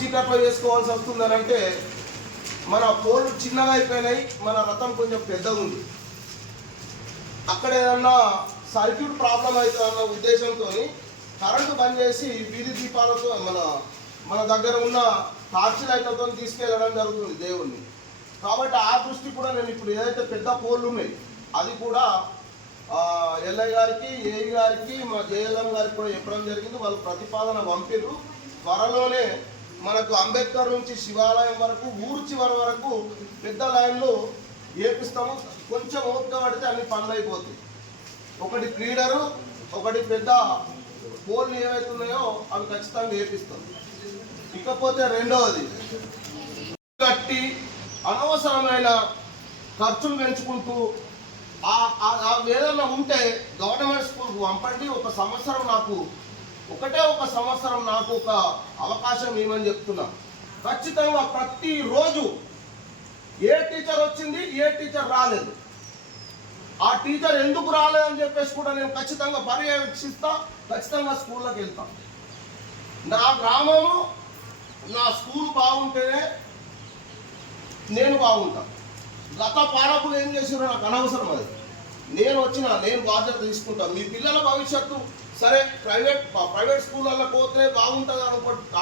చీకట్లో వేసుకోవాల్సి వస్తుందని అంటే మన పోలు చిన్నగా అయిపోయినాయి, మన రథం కొంచెం పెద్దగా ఉంది. అక్కడ ఏదన్నా సర్క్యూట్ ప్రాబ్లం అవుతుందన్న ఉద్దేశంతో కరెంటు బంద్ చేసి వీధి దీపాలతో మన దగ్గర ఉన్న టార్చ్ లైట్లతో తీసుకెళ్ళడం జరుగుతుంది దేవుణ్ణి. కాబట్టి ఆ దృష్టి కూడా నేను ఇప్పుడు ఏదైతే పెద్ద పోళ్ళు ఉన్నాయి అది కూడా ఎల్ఐ గారికి, ఏఈ గారికి, మా జేఎల్ఎం గారికి కూడా చెప్పడం జరిగింది. వాళ్ళు ప్రతిపాదన పంపిర్రు. త్వరలోనే మనకు అంబేద్కర్ నుంచి శివాలయం వరకు ఊరు చివరి వరకు పెద్ద లైన్లు వేపిస్తాము. కొంచెం ఓపిక పడితే అన్ని పనులు అయిపోతాయి. ఒకటి క్రీడరు, ఒకటి పెద్ద పోల్లు ఏవైతున్నాయో అవి ఖచ్చితంగా వేపిస్తాం. ఇకపోతే రెండవది కట్టి అనవసరమైన ఖర్చులు పెంచుకుంటూ ఏదన్నా ఉంటే గవర్నమెంట్ స్కూల్కి పంపండి. ఒక సంవత్సరం నాకు ఒక అవకాశం ఇవ్వమని చెప్తున్నా. ఖచ్చితంగా ప్రతిరోజు ఏ టీచర్ వచ్చింది, ఏ టీచర్ రాలేదు, ఆ టీచర్ ఎందుకు రాలేదని చెప్పేసి కూడా నేను ఖచ్చితంగా పర్యవేక్షిస్తా. ఖచ్చితంగా స్కూల్లోకి వెళ్తాను. నా గ్రామము, నా స్కూల్ బాగుంటేనే నేను బాగుంటాను. గత పాలకులు ఏం చేసారో నాకు అనవసరం. అది నేను బాధ్యత తీసుకుంటాను. మీ పిల్లల భవిష్యత్తు సరే ప్రైవేట్ స్కూళ్ళల్లో పోతే బాగుంటుంది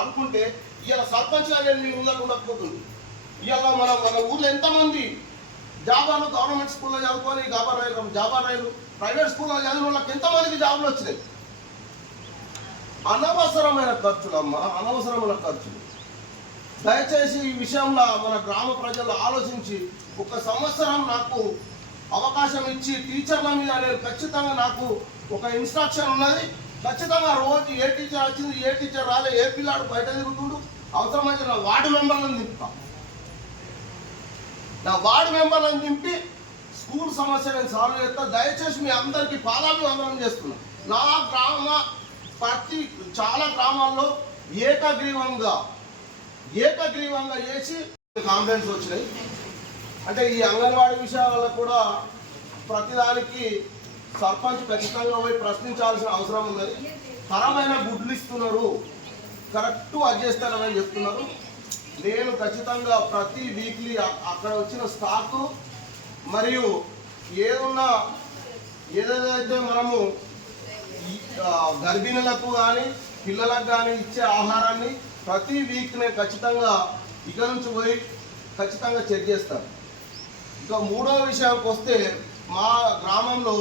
అనుకుంటే ఇవాళ సర్పంచ్ గారు మీ ఊళ్ళో ఉండకపోతుంది. ఇవాళ మన ఊళ్ళో ఎంతమంది జాబాలు గవర్నమెంట్ స్కూల్లో చదువుకొని జాబా రైలు ప్రైవేట్ స్కూల్లో చదివిన వాళ్ళకి ఎంతమందికి జాబులు వచ్చినాయి. అనవసరమైన ఖర్చులమ్మా, అనవసరమైన ఖర్చులు. దయచేసి ఈ విషయంలో మన గ్రామ ప్రజలు ఆలోచించి ఒక సంవత్సరం నాకు అవకాశం ఇచ్చి టీచర్ల మీద నేను ఖచ్చితంగా నాకు ఒక ఇన్స్ట్రక్షన్ ఉన్నది. ఖచ్చితంగా రోజు ఏ టీచర్ వచ్చింది, ఏ టీచర్ రాలే, ఏ పిల్లాడు బయట తిరుగుతుండు, అవసరమైతే నా వార్డు మెంబర్లను దింపుతా. నా వార్డు మెంబర్లను దింపి స్కూల్ సమస్య నేను సాల్వ్ చేస్తా. దయచేసి మీ అందరికీ పాదాభివందనం చేస్తున్నా. నా చాలా గ్రామాల్లో ఏకగ్రీవంగా చేసి కాంప్లైంట్స్ వచ్చినాయి. అంటే ఈ అంగన్వాడీ విషయాలలో కూడా ప్రతిదానికి సర్పంచ్ ఖచ్చితంగా పోయి ప్రశ్నించాల్సిన అవసరం ఉన్నది. ఖరమైన గుడ్లు ఇస్తున్నారు, కరెక్ట్ అడ్జేస్తారని చెప్తున్నారు. నేను ఖచ్చితంగా ప్రతి వీక్లీ అక్కడ వచ్చిన స్టాకు మరియు ఏదైతే మనము గర్భిణులకు కానీ పిల్లలకు కానీ ఇచ్చే ఆహారాన్ని ప్రతి వీక్ నేను ఖచ్చితంగా ఇక్కడ నుంచి పోయి ఖచ్చితంగా చెక్ చేస్తాను. ఇంకా మూడవ విషయానికి వస్తే మా గ్రామంలో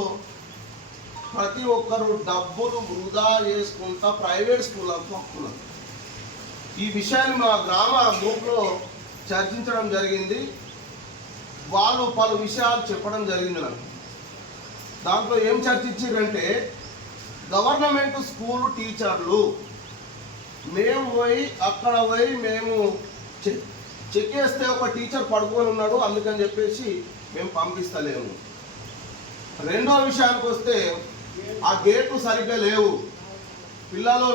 ప్రతి ఒక్కరు డబ్బులు వృధా చేసుకుంటా ప్రైవేట్ స్కూళ్ళకు పంపుతున్నారు. ఈ విషయాన్ని మా గ్రామ గ్రూప్లో చర్చించడం జరిగింది. వాళ్ళు పలు విషయాలు చెప్పడం జరిగింది నాకు. దాంట్లో ఏం చర్చించారంటే గవర్నమెంట్ స్కూల్ టీచర్లు అక్కడ పోయి మేము చెక్ చేస్తే ఒక టీచర్ పడుకొని ఉన్నాడు, అందుకని చెప్పేసి మేము పంపిస్తలేము. రెండో విషయానికి వస్తే ఆ గేట్లు సరిగ్గా లేవు. పిల్లలు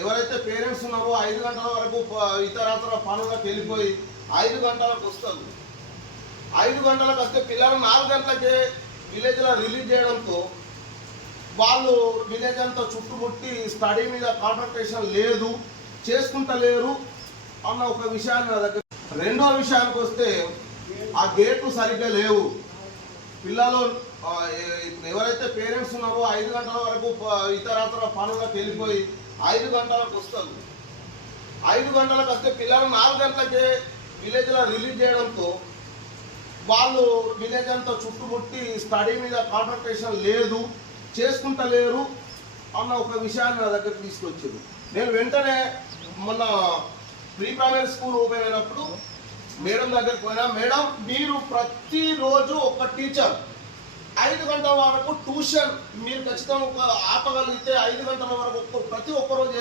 ఎవరైతే పేరెంట్స్ ఉన్నారో 5 గంటల వరకు ఇతరతర పనులకు వెళ్ళిపోయి 5 గంటలకు వస్తారు. 5 గంటలకు వస్తే పిల్లలు 4 గంటలకే విలేజ్లో రిలీజ్ చేయడంతో వాళ్ళు విలేజ్ అంతా చుట్టుముట్టి స్టడీ మీద కాన్సంట్రేషన్ లేదు, చేసుకుంటలేరు అన్న ఒక విషయాన్ని నా దగ్గర. రెండో విషయానికి వస్తే ఆ గేట్లు సరిగ్గా లేవు. పిల్లలు ఎవరైతే పేరెంట్స్ ఉన్నారో 5 గంటల వరకు ఇతరతర పనులకు వెళ్ళిపోయి 5 గంటలకు వస్తారు. 5 గంటలకు వస్తే పిల్లలు 4 గంటలకే విలేజ్లో రిలీజ్ చేయడంతో వాళ్ళు విలేజ్ అంతా చుట్టుముట్టి స్టడీ మీద కాన్సంట్రేషన్ లేదు, చేసుకుంటలేరు అన్న ఒక విషయాన్ని నా దగ్గర తీసుకొచ్చారు. నేను వెంటనే మొన్న ప్రీ ప్రైమరీ స్కూల్ ఓపెన్ అయినప్పుడు మేడం దగ్గరికి పోయినా. మేడం, మీరు ప్రతిరోజు ఒక టీచర్ 5 గంటల వరకు ట్యూషన్ మీరు ఖచ్చితంగా ఆపగలిగితే 5 గంటల వరకు ప్రతి ఒక్కరోజు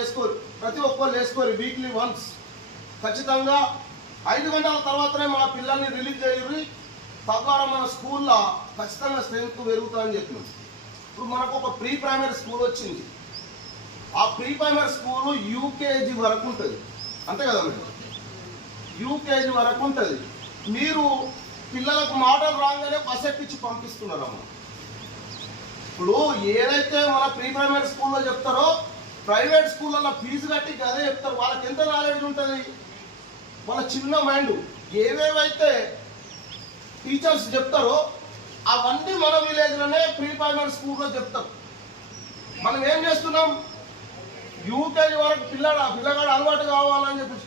వేసుకోరు వీక్లీ వన్స్. ఖచ్చితంగా 5 గంటల తర్వాతనే మా పిల్లల్ని రిలీజ్ చేయాలి, తద్వారా మన స్కూల్లో ఖచ్చితంగా స్ట్రెంత్ పెరుగుతుందని చెప్పినాం. ఇప్పుడు మనకు ఒక ప్రీ ప్రైమరీ స్కూల్ వచ్చింది. ఆ ప్రీ ప్రైమరీ స్కూలు యూకేజీ వరకు ఉంటుంది, అంతే కదా మేడం? యూకేజీ వరకు ఉంటుంది. మీరు పిల్లలకు మాటలు రాగానే బస్ ఎక్కించి పంపిస్తున్నారమ్మా. ఇప్పుడు ఏదైతే మన ప్రీ ప్రైమరీ స్కూల్లో చెప్తారో ప్రైవేట్ స్కూళ్ళల్లో ఫీజు కట్టి అదే చెప్తారు. వాళ్ళకి ఎంత నాలెడ్జ్ ఉంటుంది, వాళ్ళ చిన్న మైండ్. ఏవేవైతే టీచర్స్ చెప్తారో అవన్నీ మన విలేజ్లోనే ప్రీ ప్రైమరీ స్కూల్లో చెప్తారు. మనం ఏం చేస్తున్నాం, యూకేజీ వరకు పిల్లగాడు అలవాటు కావాలని చెప్పేసి